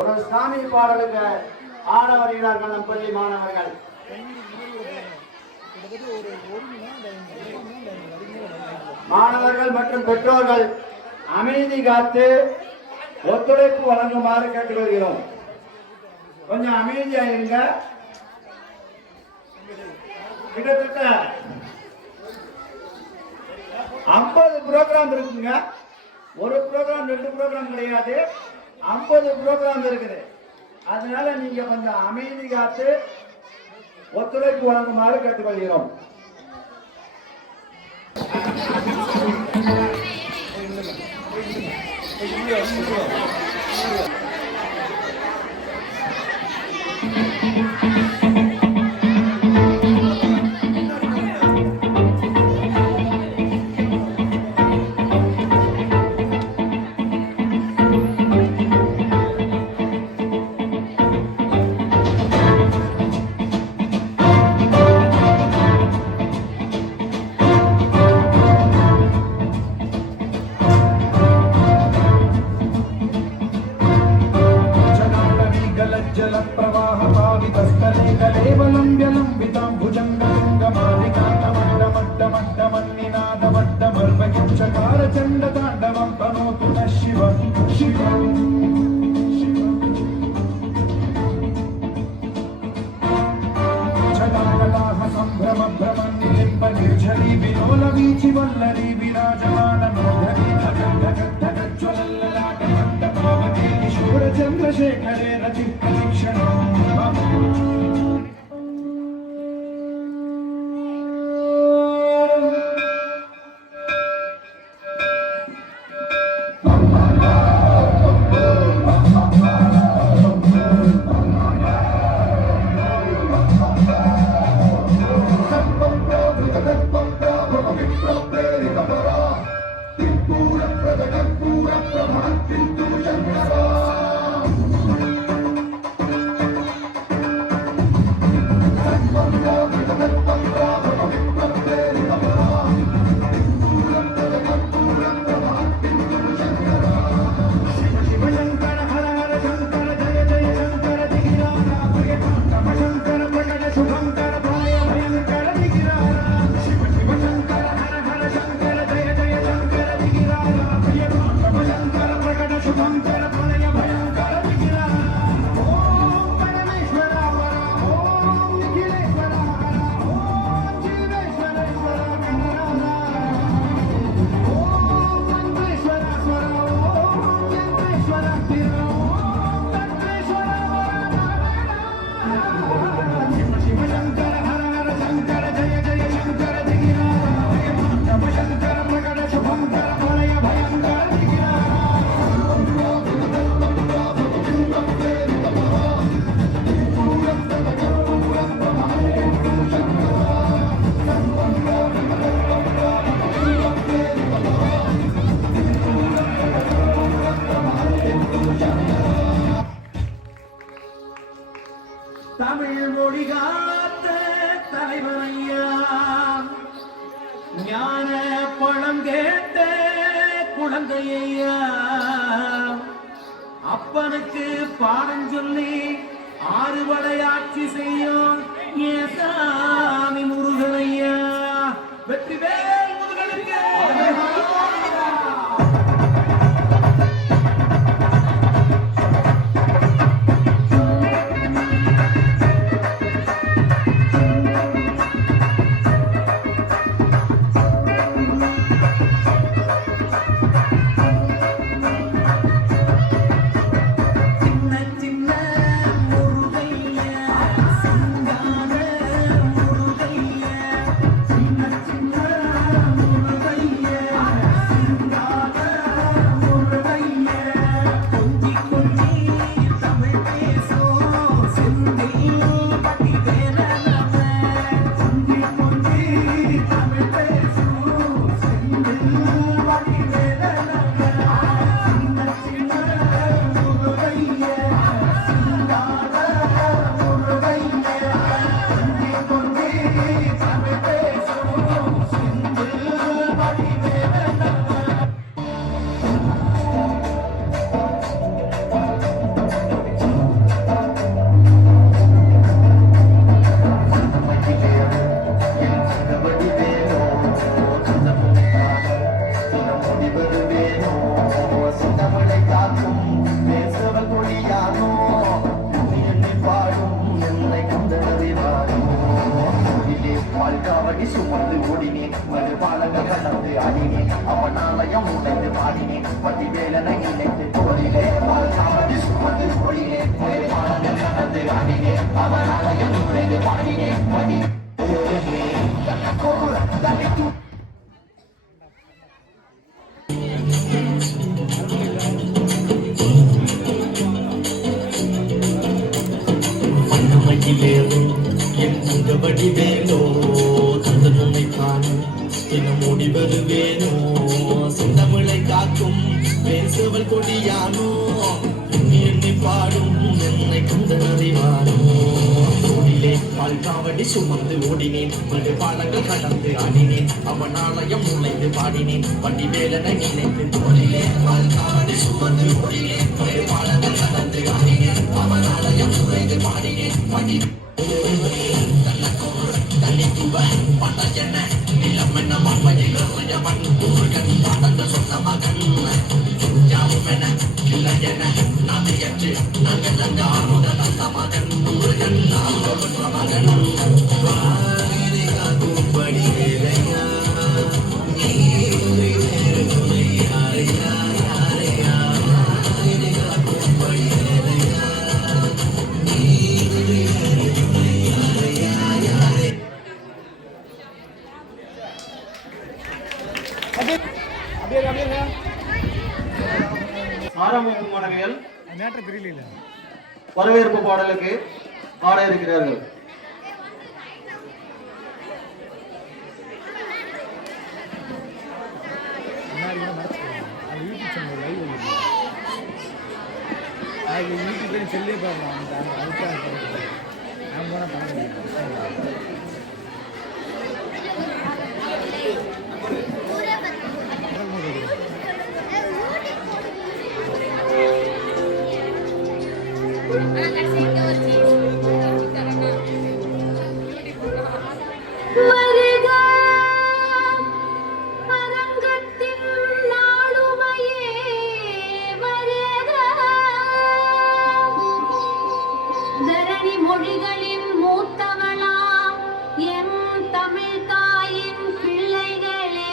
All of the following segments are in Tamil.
ஒரு சாமி பாடலுக்கு ஆட வருகிறார்கள் நம் பள்ளி மாணவர்கள். மாணவர்கள் மற்றும் பெற்றோர்கள் அமைதி காத்து ஒத்துழைப்பு வழங்குமாறு கேட்டுக்கொள்கிறோம். கொஞ்சம் அமைதியாயிருங்க. கிட்டத்தட்ட 50 ப்ரோக்ராம் இருக்குங்க. ஒரு ப்ரோக்ராம் 2 ப்ரோக்ராம் கிடையாது, 50 ப்ரோக்ராம் இருக்குது. அதனால நீங்க கொஞ்சம் அமைதி காத்து ஒத்துழைப்பு வழங்குமாறு கேட்டுக்கொள்கிறோம். చంద్రశేఖరే రతి ప్రతిక్షణ தமிழ் மொழி காத்த தலைவனையா, ஞான பழம் கேட்ட குழந்தையா, அப்பனுக்கு பாடம் சொல்லி ஆறுபடையாட்சி செய்யும் ஏசாமி முருகனையா, வெற்றிவேல் முருகனுக்கு ஆலயம் உடைந்து பாடினேன் பட்டி வேலனை நினைத்து தோழிலே பால்காவடி சுமந்து ஒளியே பாடங்கள் கடந்து ஆடினேன் அவன் ஆலயம் உடைந்து பாடினேன் படி வடிவேலோ தந்தனுமை காணும் என மூடி வருவேனோ சிந்தமிழை காக்கும் பேசுவல் கொடியானோ எண்ணி பாடும் என்னை கந்த அறிவானோ ஓடிலே பால்காவடி சுமந்து ஓடினேன் மறு பாடங்கள் கடந்து ஆடினேன் அவன் ஆலயம் நுழைந்து பாடினேன் வண்டி வேலனை நினைத்து தோழிலே பால்காவடி சுமந்து ஓடினேன் மறு பாடங்கள் கடந்து ஆடினேன் அவன் ஆலயம் நுழைந்து பாடினேன் வண்டி ஆரம்பிக்கும் மாணவிகள் வரவேற்பு பாடலுக்கு ஆட இருக்கிறார்கள். செல்லே பார்க்கலாம் மொழிகளின் மூத்தவளாம் என் தமிழ் தாயின் பிள்ளைகளே,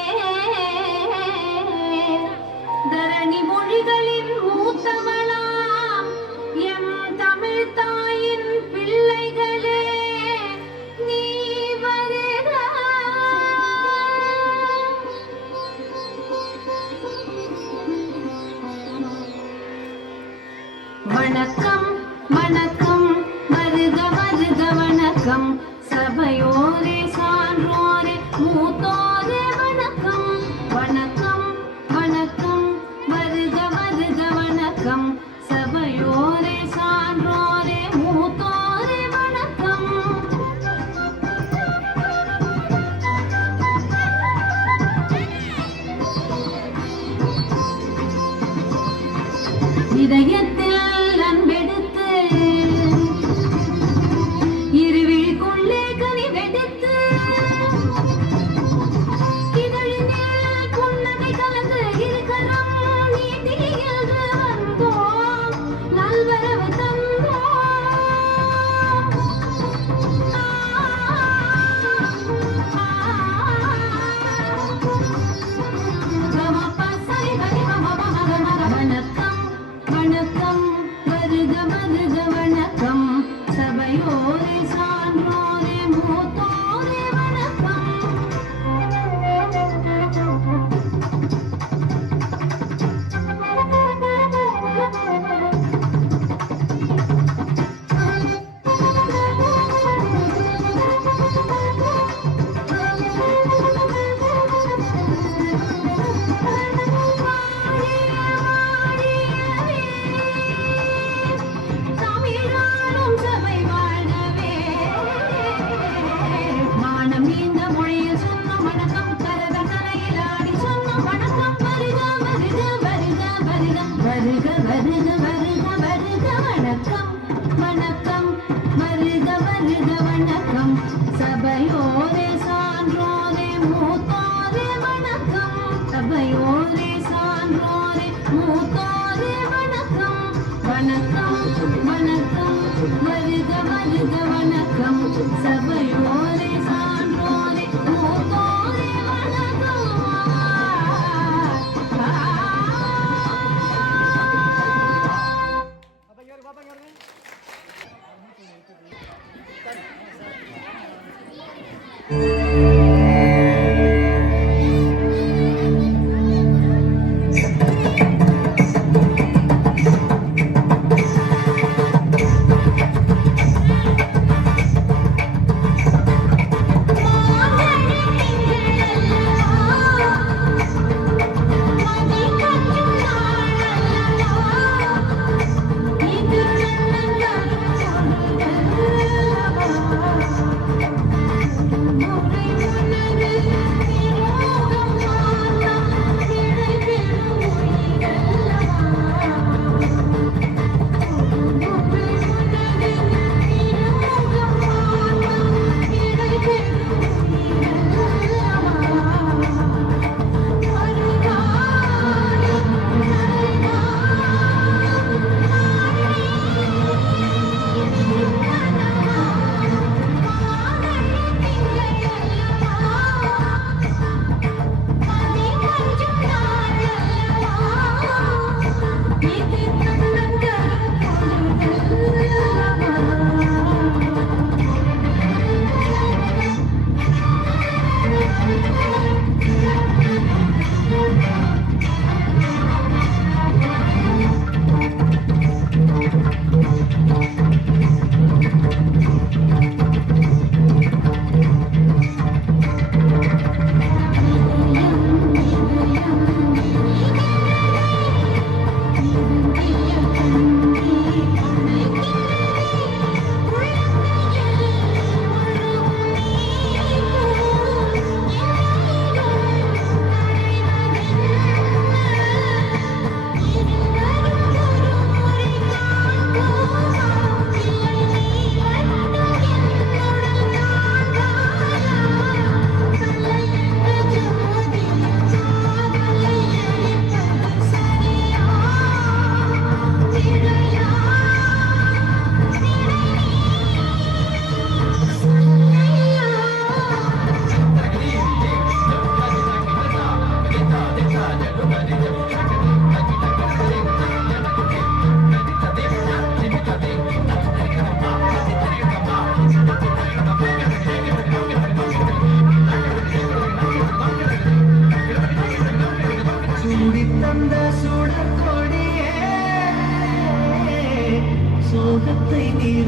தரணி மொழிகளின் மூத்தவளாம் எம் தமிழ் தாயின் பிள்ளைகளே, நீ வருக. வணக்கம் வணக்கம் வருக வருக வணக்கம் சபையோரே சான்றோரே மூத்தோரே வணக்கம் வணக்கம் வணக்கம் வருக வருக வணக்கம் சபையோரே சான்றோரே மூத்தோரே வணக்கம். இதயத்தில் அன்பெடுத்து இருவிழிக்குள்ளே கனிவெடுத்து இதழினில் புன்னகை கலந்து இருக்கரம் நீட்டி என்று வந்தோம், நல்வரவு தந்தோம். வணக்கம் வணக்கம் வருக வருக வணக்கம் சபையோரே சான்றோரே மூத்தோரே வணக்கம். தமிழாளும் சபை வாழ்கவே, மானம் இந்த மொழியில் சொன்ன வணக்கம் கரத கரையில் ஆடி சொன்ன வணக்கம் வருக வருக வருக வருக வருக வருக வருக வணக்கம் வணக்கம் வருக வருக வணக்கம் சபையோரே சான்றோரே மூத்தோரே வணக்கம் சபையோரே சான்றோரே மூத்தோரே வணக்கம் வணக்கம் வணக்கம் வருக வருக வணக்கம் சபையோரே சான்றோரே மூத்தோரே வணக்கம்.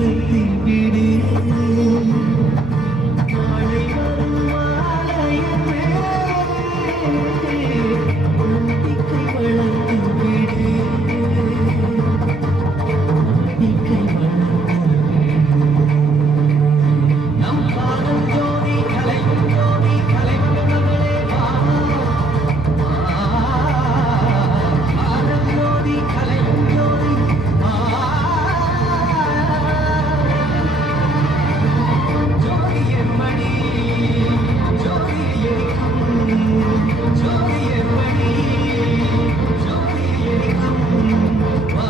மரத்தின் வீடு நாளை வரும் ஆலயமே நம்பிக்கை வளர்த்தின் வீடு நம்பிக்கை வளர்த்தின் நம் காதல் ஜோதி கலையும் ஜோதி கலைமகளே வா காதல் ஜோதி கலையும் ஜோதி ஜோதியின் மணி ஜோதியெரிக்கும் ஜோதியின் மணி ஜோதியெரிக்கும் வா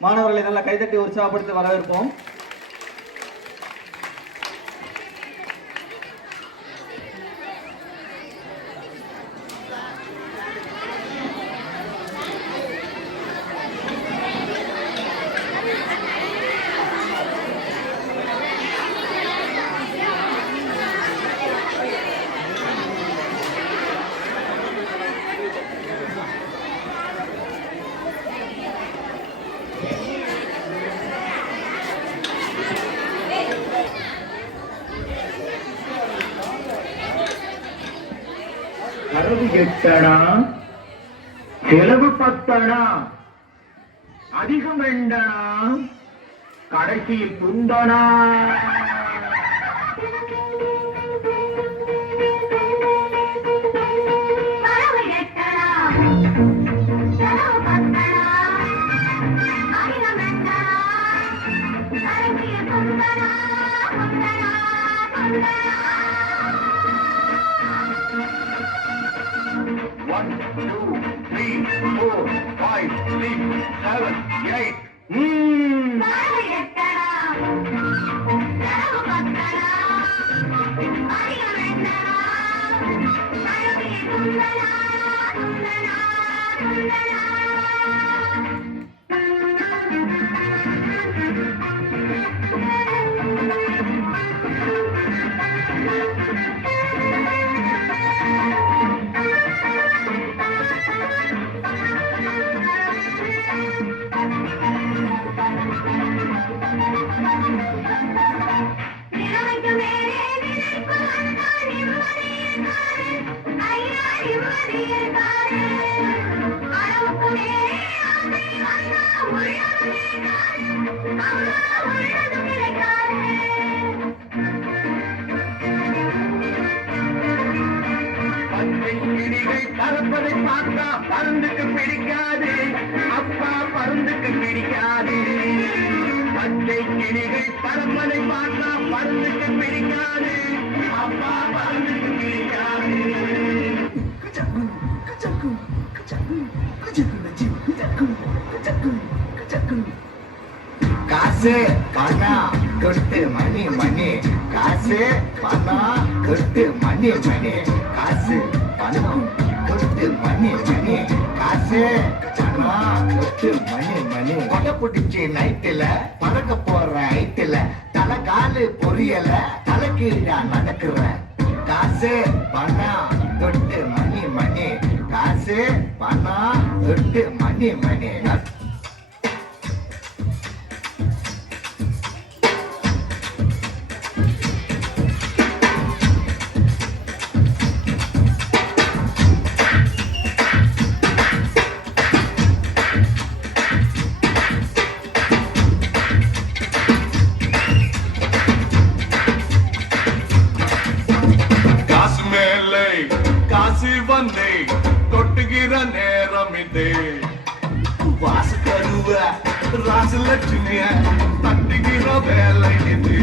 மாணவர்களை நல்லா கைதட்டி உற்சாகப்படுத்தி வரவேற்போம். வரவு 8 அணா, செலவு 10 அணா, அதிகம் 2 அணா, கடைசியில் துண்டனா. One, two, three, four, five, six, seven, eight. பறப்பதை பார்த்தா பருந்துக்கு பிடிக்காது, அப்பா பருந்துக்கு பிடிக்காது. பச்சை கிளிகள் பறப்பதை பார்த்தா பருந்துக்கு பிடிக்காது, அப்பா பருந்துக்கு பிடிக்காது. காசு பணம் கொட்டு மணி மணி, காசு பணம் கொட்டு மணி மணி, காசு பணம் கொட்டு மணி மணி, காசு பணம் கொட்டு மணி மணி. கொடை பிடிச்சி நைட்டுல பறக்க போற ஐட்டுல தலை காலு பொரியல தலை கீழா நடக்கிற. காசு பணம் தொட்டு மணி மணி, காசு பணம் தொட்டு மணி மணி. காசி வந்தே கொட்டுகிற நேரம் இதே வாசு கருவ ராஜலட்சுமிய தட்டுகிற வேலை இது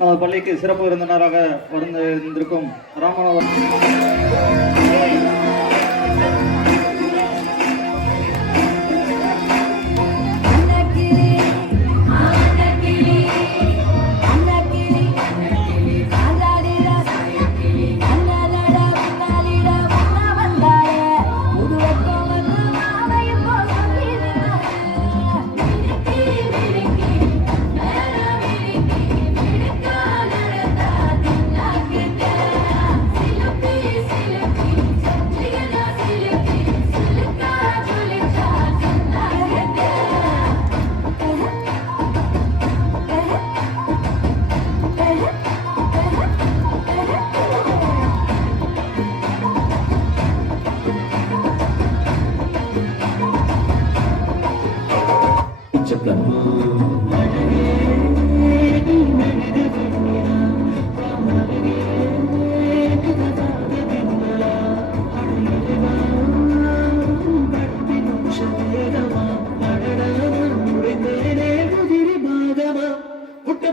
நமது பள்ளிக்கு சிறப்பு விருந்தினராக வந்திருக்கும் ராமன் Thank you.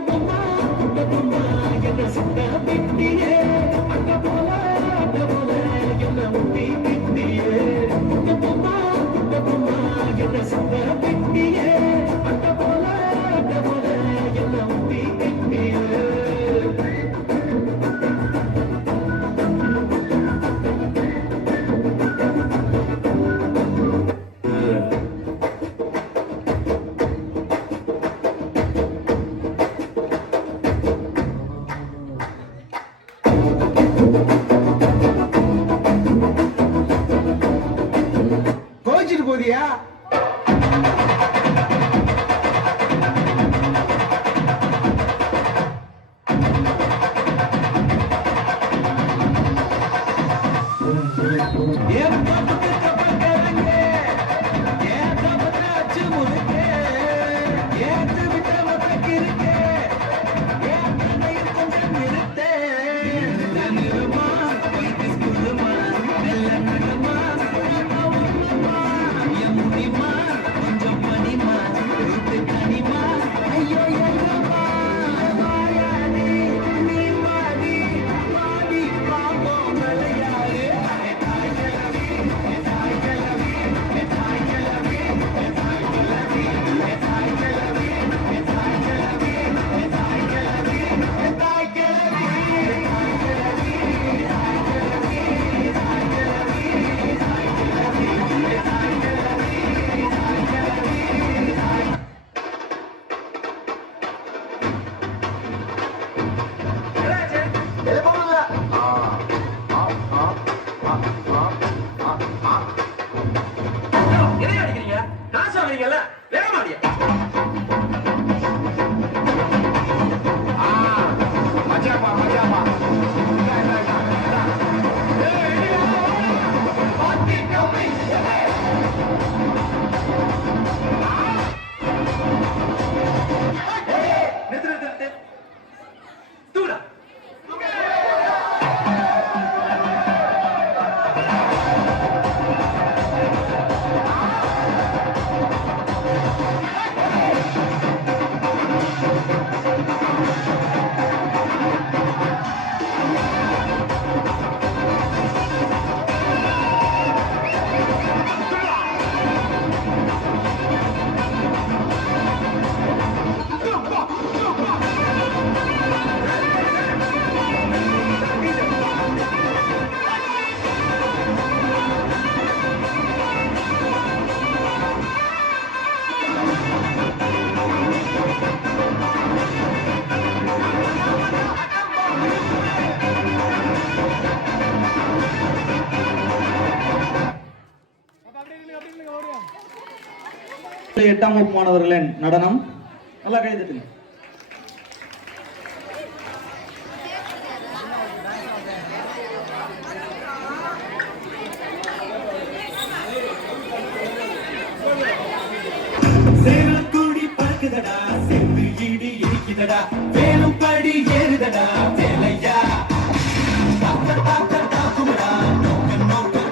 பொம்மா என்ன சின்ன பிட்டியே அங்க போல என்ன முட்டி பிட்டியே பொம்மா என்ன சின்ன பிட்டியே அங்க போல என்ன முட்டி பிட்டியே கோச்சிட்டு போதியா என்ன அடிக்கிறீங்க காசு வாங்குறீங்கல்ல வேகமாடியா மச்சாப்பா மச்சாப்பா நிறுத்து தூடா எட்டாம் வகுப்பு மாணவர்களின் நடனம் நல்லா கைதுட்டுங்க. சேரக்கூடி பறக்குதடா சென்று ஈடி இருக்குதடா வேலும் படி ஏறுதடா வேலையா தாக்குமடா நோக்க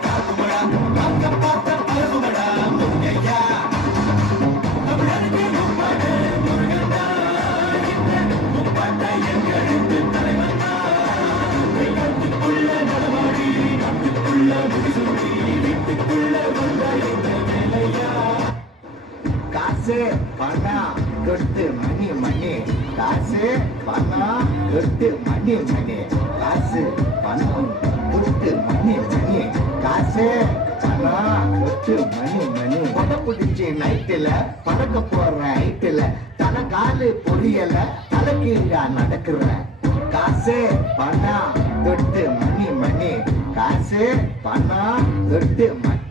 தாக்குமடா பார்க்க பரவுமடா முன்னையா தமிழருக்கு முப்பாடு முருகண்டா முப்பாட்டை எங்களுக்கு தலைவந்தா வீட்டுக்குள்ள நடமாடி நாட்டுக்குள்ள முடிசூடி வீட்டுக்குள்ள வந்த இந்த வேலையா காசு பணம் கொட்டு மணி மணி காசு பணம் கொட்டு மணி மணி காசு பணம் கொட்டு மணி மணி காசு பணம் கொட்டு மணி மணி கொடை பிடிச்சி நைட்டுல பறக்க போற ஹைட்டுல தலை காலு பொரியல தலைக்கீழா நடக்கிற காசு பணம் கொட்டு மணி மணி காசு பணம் கொட்டு மணி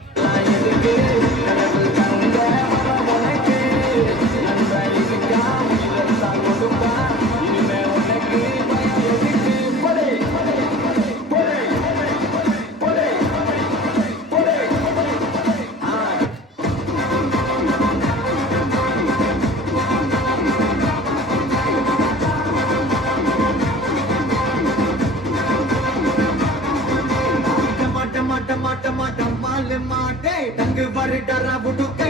மாட்ட மாட்ட மாட்ட மாட்ட மாட்ட மாலே மாட்டே டங்கு வரு டரா புடுக்க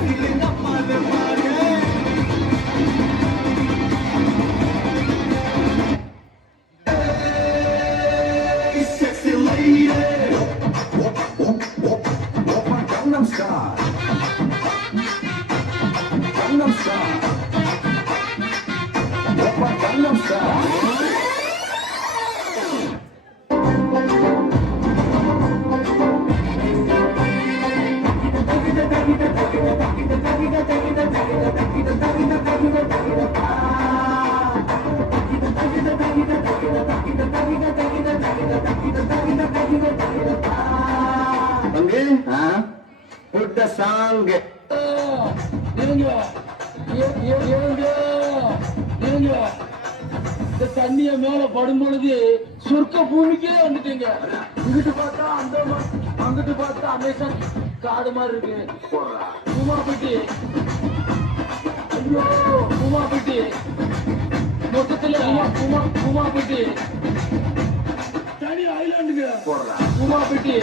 அதில் நம்மாத பாரு Sexy lady. Open Gangnam Style. Gangnam Style. Open Gangnam Style. தம்பி put the song இந்த தண்ணிய மேல படும் பொழுது சொர்க்க பூமிக்கே வந்துட்டீங்க. இங்கிட்டு பார்த்தா அந்தமான், அங்கிட்டு பார்த்தா அமேசான் காடு மாதிரி இருக்கு. உமாபட்டி, ஐயோ உமாபட்டி, மொத்தத்துல உமாபட்டி தனி ஐலாண்டுங்க. உமாபட்டி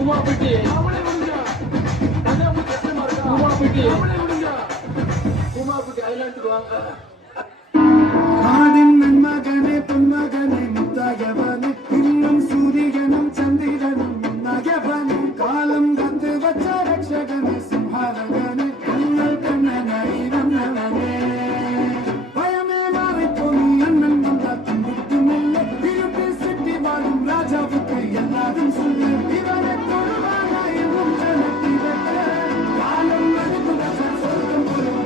உமாபட்டி உமாபட்டி உமாபட்டி ஐலாண்டுக்கு வாங்க. ஆணின் நன்மகனே பொன்மகனே முத்தாயவனே இன்னும் சூரியனும் சந்திரனும் முன்னாயவனே காலம் கந்து வச்ச ரட்சகனே சிம்ஹாரகனே கண்ணல் கண்ணனை வந்தவனே பயமே மாறிப்போம் அண்ணன் வந்தா துன்புறுத்தும் இல்லை திருப்பி சிட்டி வாழும் ராஜாவுக்கு எல்லாரும் சொல்லு இவனை தொழுவாங்க என்னும் ஜனத்திரக்க காலம் மனித சொர்க்கம் போலும்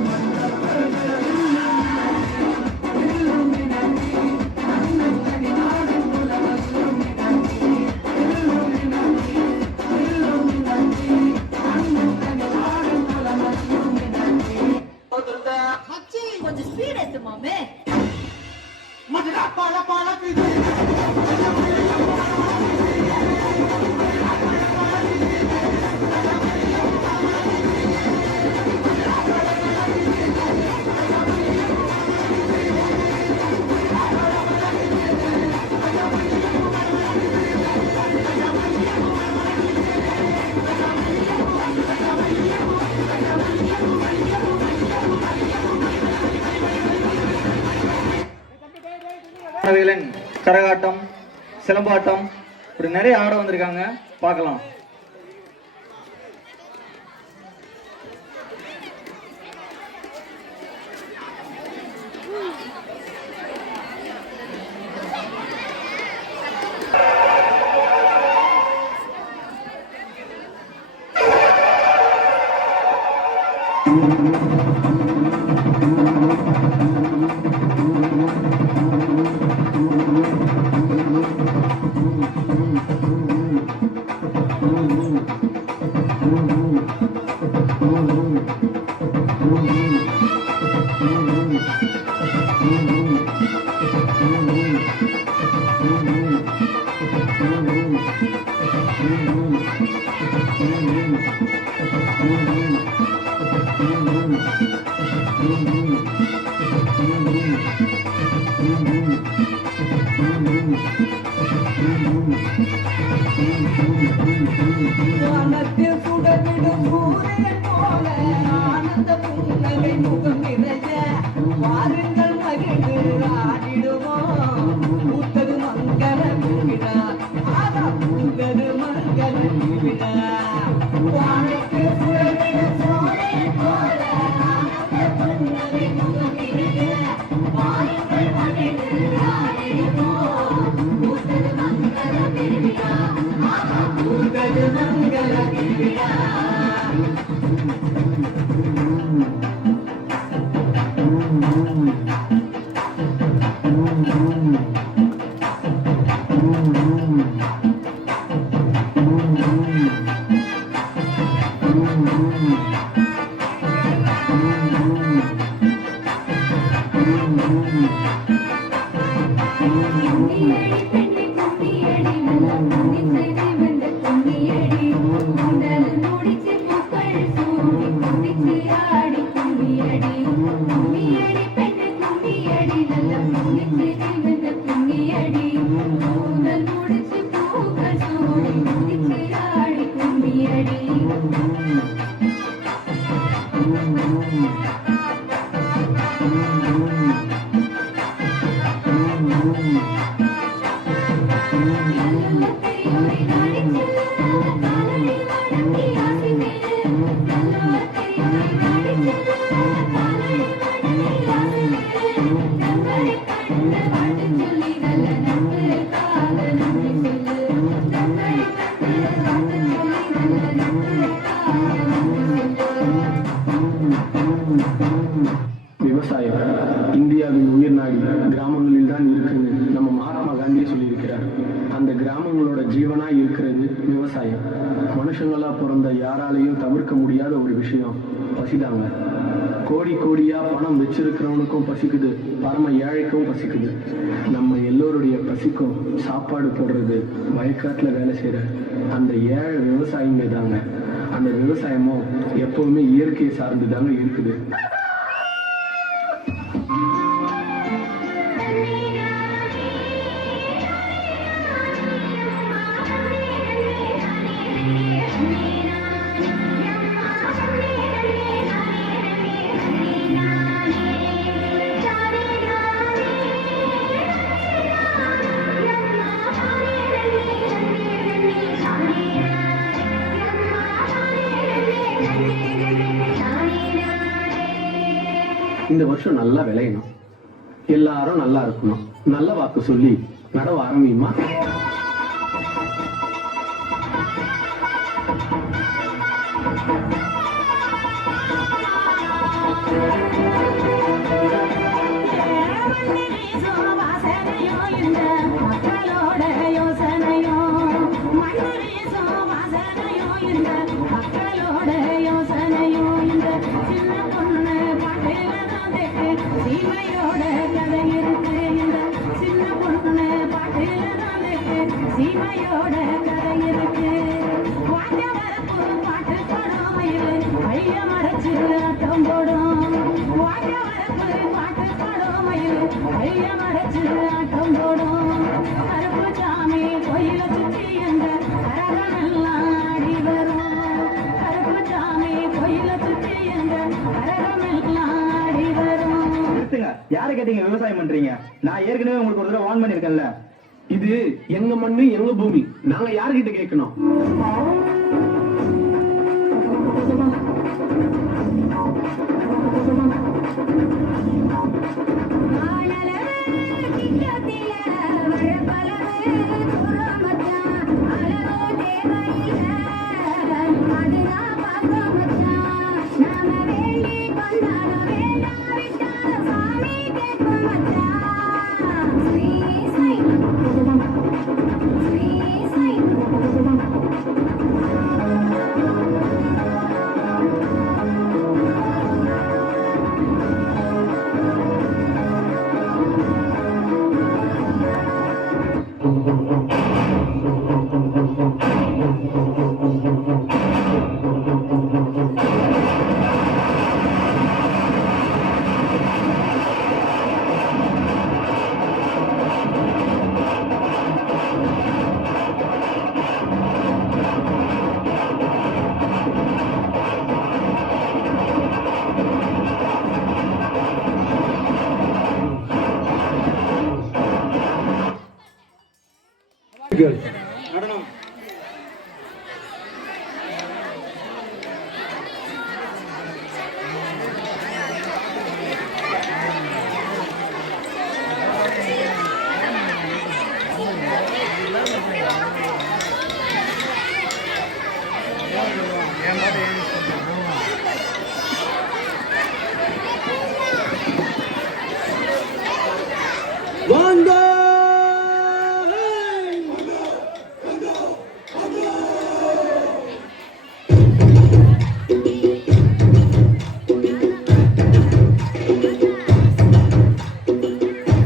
மச்சி கொஞ்சம் ஸ்பீட் ஏத்து மாமே. மாணவிகளின் கரகாட்டம், சிலம்பாட்டம் இப்படி நிறைய ஆட வந்திருக்காங்க, பார்க்கலாம். வானத்தில் சுடர்விடும் சூரியன் போல ஆனந்த புன்னகை முகம் நிறைய வாருங்கள் மகிழ்ந்து ஆடிடுவோம். பூத்தது மங்கள விழா, பூத்தது மங்கள விழா. வானத்தில் சுடர்விடும் சூரியன் போல ஆனந்த புன்னகை முகம் நிறைய வாருங்கள் மகிழ்ந்து ஆடிடுவோம். பூத்தது மங்கள விழா, பூத்தது மங்கள விழா. கும்மியடி பெண்ணே கும்மியடி நல்ல கும்மி செய்தி வந்த கும்மியடி குண்டல் முடிச்சு பூக்கள் சூடி குதிச்சு ஆடி கும்மியடி கும்மியடி பெண்ணே கும்மியடி நல்ல கும்மி செய்தி வந்த கும்மியடி குண்டல் முடிச்சு பூக்கள் விவசாயம் இந்தியாவின் உயிர் நாடி கிராமங்களில் தான் இருக்குன்னு நம்ம மகாத்மா காந்தியே சொல்லியிருக்கிறார். அந்த கிராமங்களோட ஜீவனா இருக்கிறது விவசாயம். மனுஷங்களா பிறந்த யாராலையும் தவிர்க்க முடியாத ஒரு விஷயம் பசிதாங்க. கோடி கோடியா பணம் வச்சிருக்கிறவனுக்கும் பசிக்குது, பரம ஏழைக்கும் பசிக்குது. நம்ம எல்லோருடைய பசிக்கும் சாப்பாடு போடுறது வயக்காட்டுல வேலை செய்யற அந்த ஏழை விவசாயிங்க தாங்க. அந்த விவசாயமும் எப்பவுமே இயற்கையை சார்ந்து தாங்க இருக்குது. இந்த வருஷம் நல்லா விளையணும், எல்லாரும் நல்லா இருக்கணும். நல்ல வாக்கு சொல்லி நடவ ஆரம்பியுமா? சீமையோட கதை இருக்கு. வாங்க வரப்பு பாட்டு படம் கைய மறைச்சு ஆட்டம் போடும். வாங்க வரப்பு பாட்டு படம் கைய மறைச்சு ஆட்டம் போடும். கருப்பு சாமி கோயில சுற்றி எங்க கரகமெல்லாம் ஆடி வரும். கருப்பு சாமி கோயில சுற்றி எங்க கரகமெல்லாம் ஆடி வரும். நிறுத்துங்க. யாரை கேட்டீங்க விவசாயம் பண்றீங்க? நான் ஏற்கனவே உங்களுக்கு ஒரு தடவை வார்ன் பண்ணிருக்கேன்ல. இது எங்க மண்ணு, எங்க பூமி. நாங்க யார்கிட்ட கேட்கணும்? நடனம். வாங்க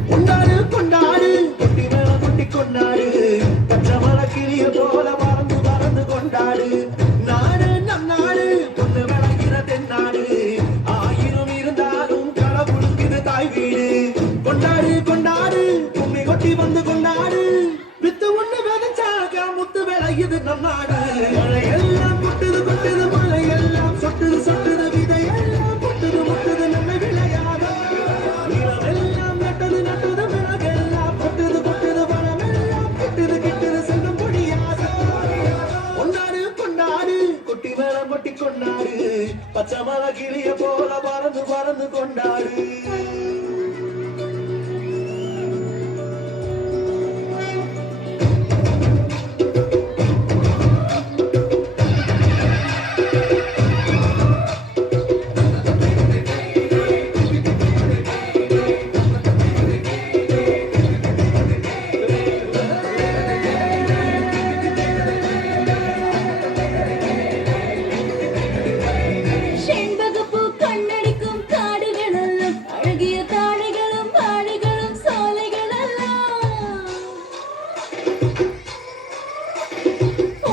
கொண்டாடு கொண்டாடு கொட்டி மேல கொட்டி கொண்டாடு பச்சை மலை கிளிய போல பறந்து பறந்து கொண்டாடு. நாடு நம் நாடு பொண்ணு விளைகிற தென்னாடு. ஆயிரம் இருந்தாலும் கடவுளுக்கு இது தாய் வீடு. கொண்டாடு கொண்டாடு கும்மி கொட்டி வந்து கொண்டாடு. வித்து ஒண்ணு விதைச்சாக முத்து விளையுது நம் நாடு. மழை எல்லாம் கொட்டுது கொட்டுது, மழை எல்லாம் சொட்டுது சொட்டுது, விதை எல்லாம் கொட்டுது முட்டுது நம்ம விளையாட. நிலம் எல்லாம் நட்டது நட்டது, மிளகெல்லாம் கொட்டுது கொட்டுது, பழமெல்லாம் கொட்டுது பச்சை மலை கிளிய போல பறந்து பறந்து கொண்டாடு. செண்பகப்பூ கண்ணடிக்கும் காடுகளெல்லாம் அழகிய தாழைகளும் வாழைகளும் சோலைகளெல்லாம்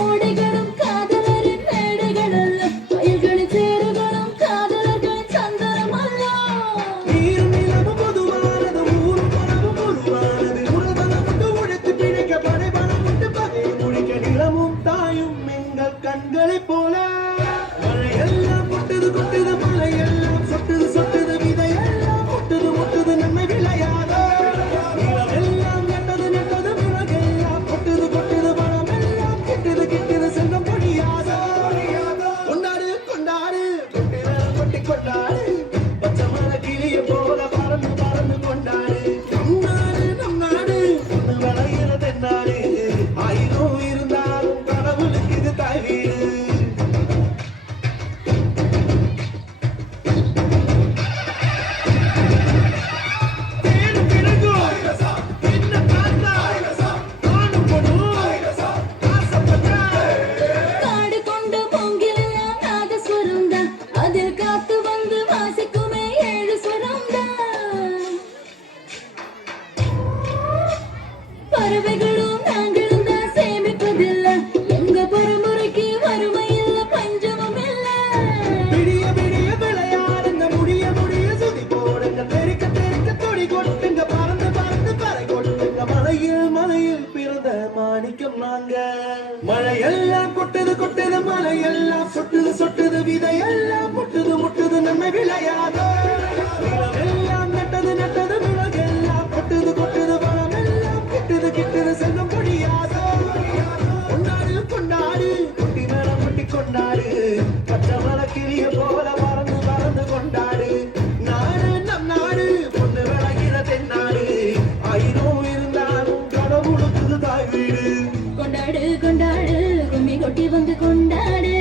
ஓடைகளும் காதலரின் மேடைகளெல்லாம் வயல்களின் சேறுகளும் காதலர்களின் சந்தனமெல்லாம் நீரும் நிலமும் பொதுவானது ஊரும் மரமும் பொதுவானது உடல்பலம் கொண்டு உழைத்து பிழைக்க படைபலம் கொண்டு பகையை முடிக்க நிலமும் தாயும் எங்கள் கண்களைப் போல மழையெல்லாம் கொட்டுது கொட்டுது மலையெல்லாம் சொட்டுது சொட்டுது விதையெல்லாம் கொட்டுது முட்டுது நன்மை விளையாதோ நிலமெல்லாம் நட்டது நட்டது விறகெல்லாம் கொட்டுது கொட்டுது மரமெல்லாம் கிட்டுது கிட்டுது செல்வம் பொழியாதோ கொண்டாடு கொண்டாடு கொட்டி கொண்டாடு பச்சை மலை கிளிய போல பறந்து பறந்து கொண்டாடு நம் நாடு பொண்ணு விளையிற தென்னாடு ஆயிரம் இருந்தாலும் கடவுளுக்கு இது தாய் வீடு காடு கொண்ட பொங்கிலெல்லாம் நாதஸ்வரம் தான் அதில் காத்து வந்து வாசிக்குமே 7 ஸ்வரம் தான் பறவைகளும் நாங்களும் தான் சேமிப்பதில்லை எங்க பரம்பரைக்கு வறுமை இல்லை பஞ்சமும் இல்லை விடிய விடிய விளையாடுங்க முடிய முடிய சுதி போடுங்க தெறிக்க தெறிக்க தொடி கொட்டுங்க பறந்து பறந்து பறை கொட்டுங்க மலையில் மலையில் பிறந்த மாணிக்கம் நாங்க மழையெல்லாம் கொட்டுது கொட்டுது மலையெல்லாம் சொட்டுது சொட்டுது விதையெல்லாம் முட்டுது முட்டுது நன்மை விளையாதோ நிலமெல்லாம் நட்டது நட்டது விலகெல்லாம் கொட்டுது கொட்டுது பழமெல்லாம் கிட்டுது கிட்டுது செல்வம் பொழியாதோ கொண்டாடு கொண்டாடு குட்டி மேளம் கொட்டி கொண்டாடு பச்சை மலை கிளிய போல பறந்து பறந்து கொண்டாடு நாடு நம் நாடு பொண்ணு விளைகிற தென்னாடு ஆயிரம் இருந்தாலும் கடவுளுக்கு தாய் வீடு கொண்டாடு கொண்டாடு கும்மி கொட்டி வந்து கொண்டாடு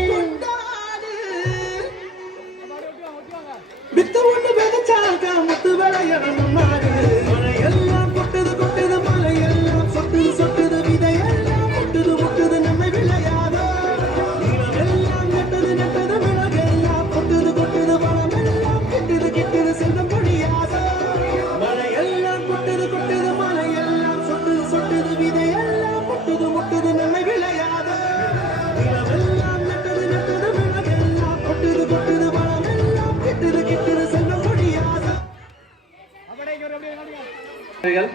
வித்து ஒண்ணு விதைச்சாக்கா முத்து விளையணும் நாடு மழையெல்லாம் கொட்டுது கொட்டுது மலையெல்லாம் சொட்டுது சொட்டுது விதையெல்லாம் முட்டுது முட்டுது நம்மை விளையாதோ நிலமெல்லாம் நட்டது நட்டது விலகெல்லாம் கொட்டுது கொட்டுது பழமெல்லாம் கிட்டுது கிட்டுது செல்வம் பொழியாதோ மழையெல்லாம் கொட்டுது கொட்டுது மலையெல்லாம் சொட்டுது சொட்டுது விதையெல்லாம் முட்டுது முட்டுது நம்மை விளையாதோ நிலமெல்லாம் நட்டது நட்டது விலகெல்லாம் கொட்டுது கொட்டுது பழமெல்லாம் கிட்டுது கிட்டுது செல்வம் பொழியாதோ வீரர்கள்,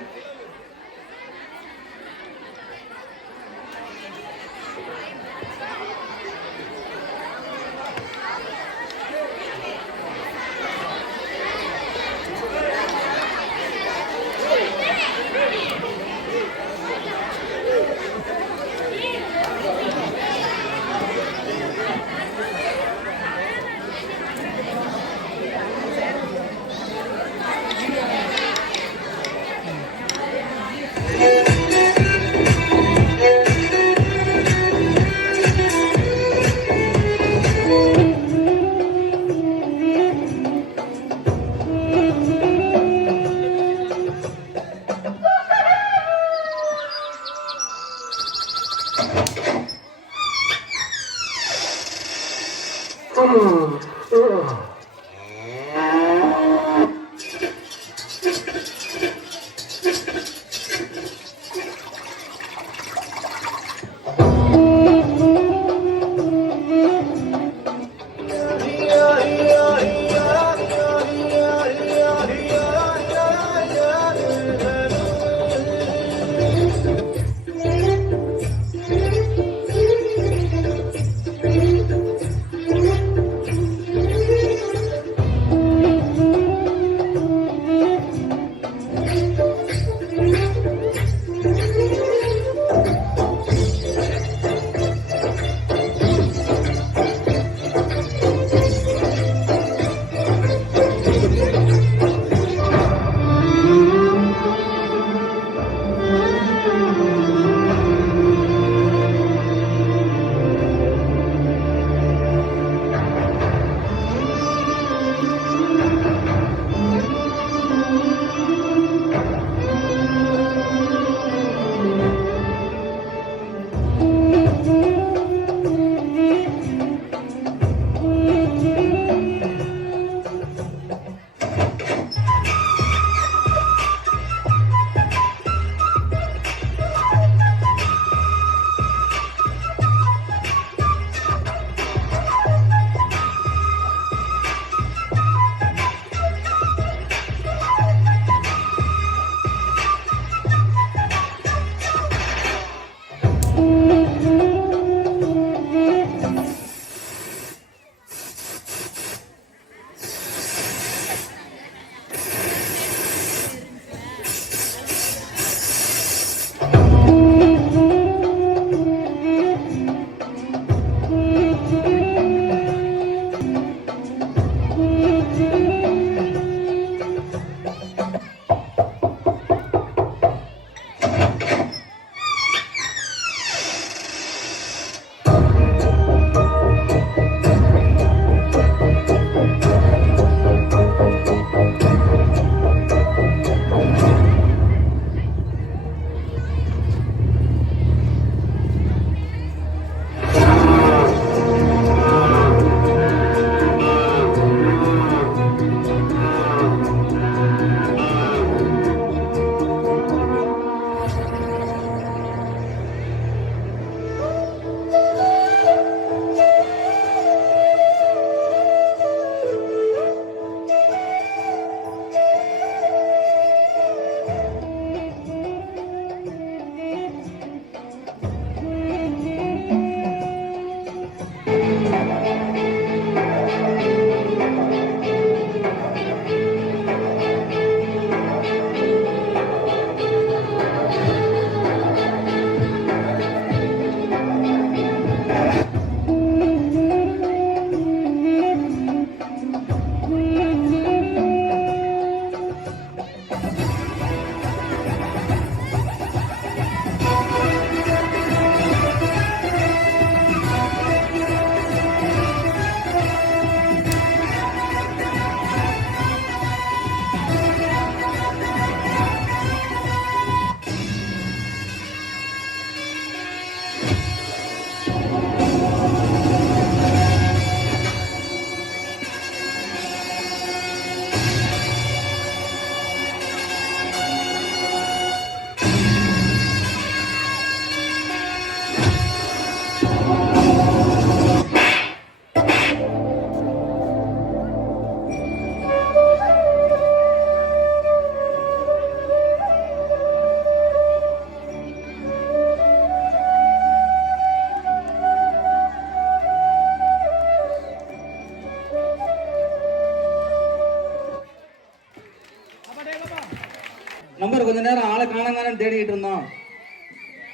நம்பர் கொஞ்ச நேரம் ஆளை காணாங்கன்னு தேடிட்டு இருந்தோம்.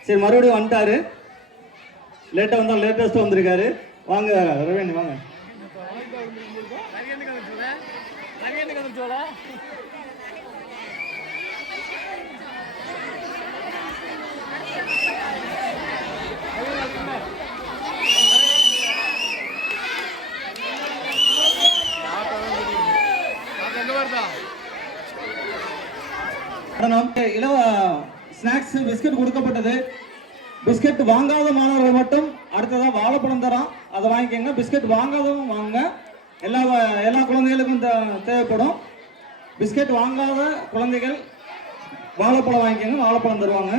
சரி மறுபடியும் வந்துட்டாரு. லேட்டாக வந்தால் லேட்டஸ்ட்டாக வந்திருக்காரு. வாங்க ரவேணி வாங்க. இலவ ஸ்நாக்ஸ் பிஸ்கட் கொடுக்கப்பட்டது. பிஸ்கட் வாங்காத மாணவர்கள் மட்டும் அடுத்ததான் வாழைப்பழம் தரோம், அதை வாங்கிக்கோங்க. பிஸ்கட் வாங்காதவங்க வாங்க. எல்லா குழந்தைகளுக்கும் தேவைப்படும். பிஸ்கட் வாங்காத குழந்தைகள் வாழைப்பழம் வாங்கிக்கோங்க, வாழைப்பழம் தருவாங்க.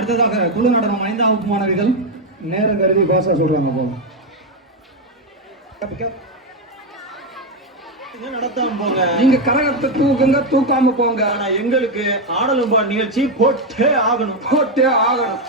அடுத்ததாக குழு நடனம் 5ஆம் வகுப்பு மாணவிகள். நேரம் கருதி பாசா சொல்றாங்க. போங்க, நீங்க கரகத்தை தூக்குங்க, தூக்காம போங்க. ஆனா எங்களுக்கு ஆடலும் பாடல் நிகழ்ச்சி போட்டே ஆகணும், போட்டே ஆகணும்.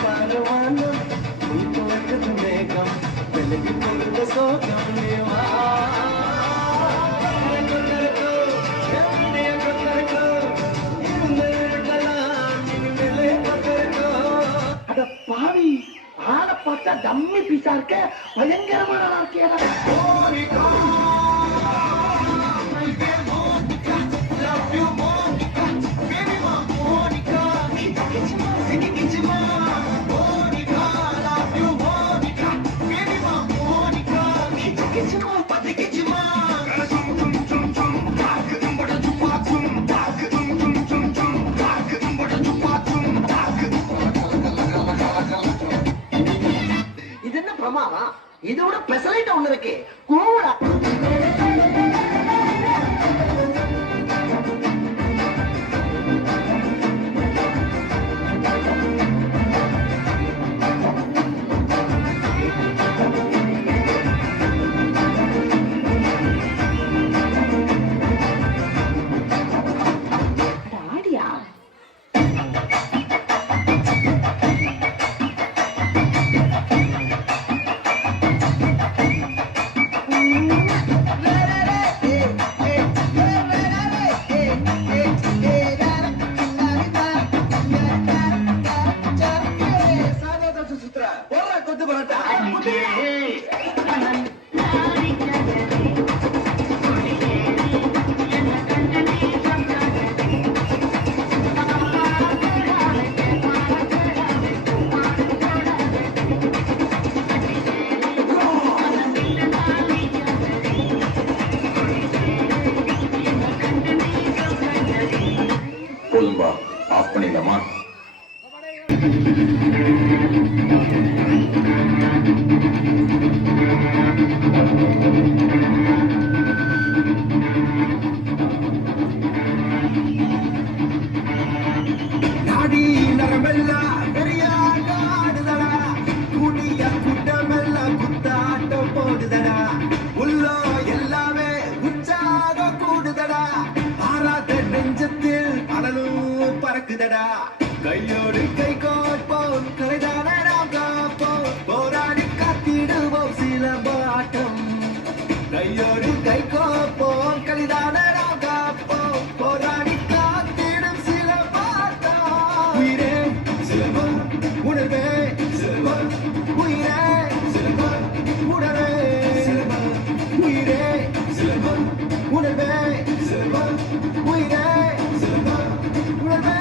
பரவானம் போக்குது மேகம் வெளுக்கு பொழுது சோகம் நீவா அட பாவி ஆளை பார்த்தா டம்மி பீஸா இருக்க பயங்கரமான வாழ்க்கையா இது என்ன பிரமாதம் இதோட பெசலைட் ஒண்ணு இருக்கு கூடா போதும்பா ஆஃப் பண்ணிடலாமா? நாடி நரம்பெல்லாம் பெரியாக ஆடுதடா கூடிய கூட்டமெல்லாம் குத்தாட்டம் போடுதடா உள்ளோ எல்லாமே உற்சாக கூடுதடா ஆறாத நெஞ்சத்தில் அனலும் பறக்குதடா கையோடு கை கோர்ப்போம் கலைதான நாம் காப்போம் போராடி காத்திடுவோம் சிலம்பாட்டம் கையோடு கை கோர்ப்போம் கலைதான நாம் காப்போம் போராடி காத்திடும் சிலம்பாட்டம் உயிரே சிலம்பம் உணர்வே சிலம்பம் உயிரே சிலம்பம் உணர்வே சிலம்பம் உயிரே சிலம்பம் உணர்வே சிலம்பம் உயிரே சிலம்பம் உணர்வே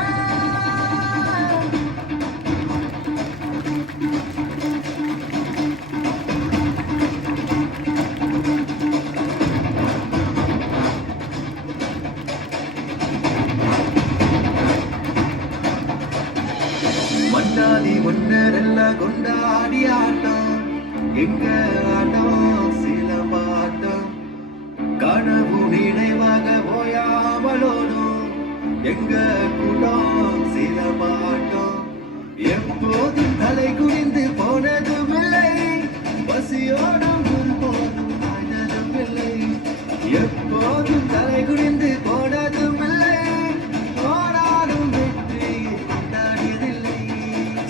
மன்னாதி ஒன்னரெல்லாம் கொண்டாடி ஆட்டம் எங்க ஆட்டம் சில பாட்டம் கனவு நினைவாக போயாமலோடும் எங்க கூட்டம் சில பாட்டம் எப்போதும் தலை குனிந்து போனதும் இல்லை பசியோடும் போதும் ஆனதும் இல்லை எப்போதும் தலை குனிந்து போனதும் இல்லை போனாலும் வெற்றி கொண்டாடியதில்லை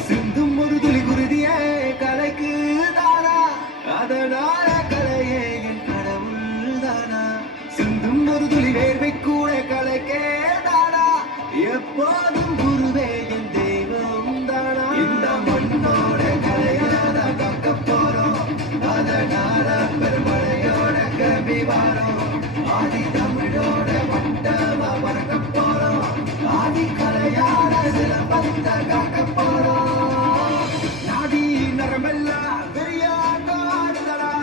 சிந்தும் ஒரு துளி குருதியே கலைக்கு தானா அதனால கலையே என் கடவுள் தானா சிந்தும் ஒரு துளி வேர்வை கூட கலைக்கே தானா எப்போதும் குருவே என் தெய்வம் தானா இந்த மண்ணோட கலையாத காக்க போறோம் அதனால பெருமழையோட கவி வாரோம் ஆதி தமிழோட வட்டமா பறக்க போறோம் ஆதி கலையாட சிலம்பத்தை காக்க போறோம் நாடி நரம்பெல்லாம் வெறியாட்ட ஆடுதடா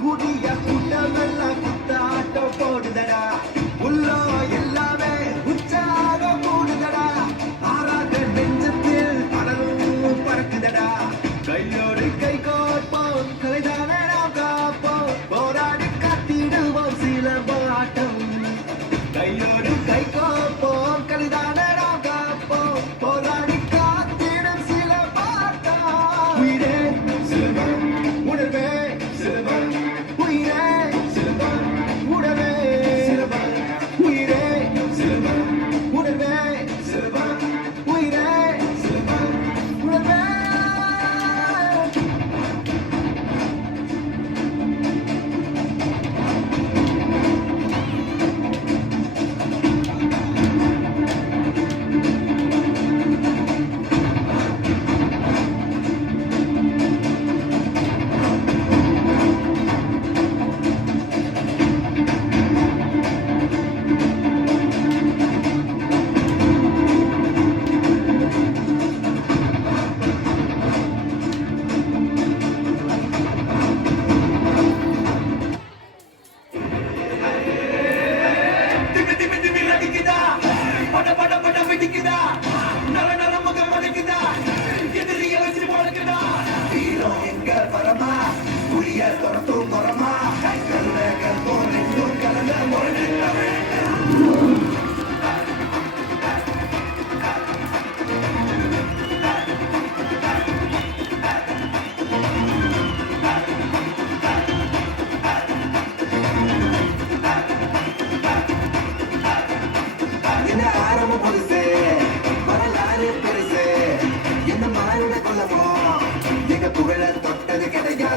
கூடிய கூட்டமெல்லாம் குத்தாட்டம் போடுதடா உள்ளோ எல்லாமே உற்சாக கூடுதடா ஆறாத நெஞ்சத்தில் அனலும் பறக்குதடா கையோடு கை கோர்ப்போம் கலைதானே நாம் காப்போம் போராடி காத்திடுவோம் சிலம்பாட்டம் கையோடு கை கோர்ப்போம் கலைதானே நாம் காப்போம் போராடி காத்திடும் சிலம்பாட்டம் உயிரே சிலம்பம் உணர்வே சிலம்பம் உயிரே சிலம்பம் உணர்வே சிலம்பம்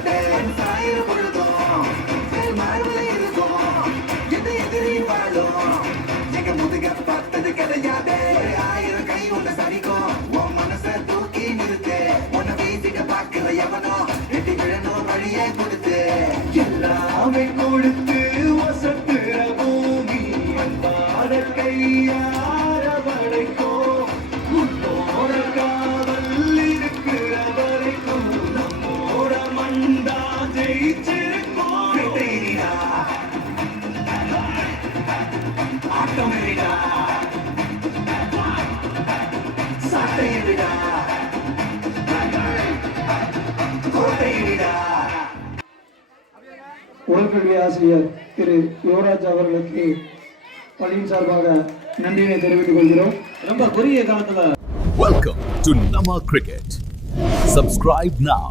மாட்டேன் சாயிரம் பொழுதும் மாறுவதை இருக்கும் எந்த எதிரி வாழும் எங்க முதுக பார்த்தது கிடையாதே ஆயிரம் கை உண்ட சரிக்கும் உன் மனசை தூக்கி நிறுத்து உன்னை வீசிக்க பார்க்கிற எவனோ எட்டி விழணும் வழியே கொடுத்து எல்லாமே கொடுத்து வசத்துற பூமி அன்பான கையார வரைக்கும் உன்னோட காவல் இருக்கிற வரைக்கும் நம்மோட மண்டா ஜெயிச்சிருக்கோம் ஆட்டமிடா சாட்டையிடா கோட்டையிடா. உடற்கல்வி ஆசிரியர் திரு யுவராஜ் அவர்களுக்கு பள்ளியின் சார்பாக நன்றியை தெரிவித்துக் கொள்கிறோம். ரொம்ப குறுகிய காலத்துல Welcome to Nama Cricket. Subscribe now.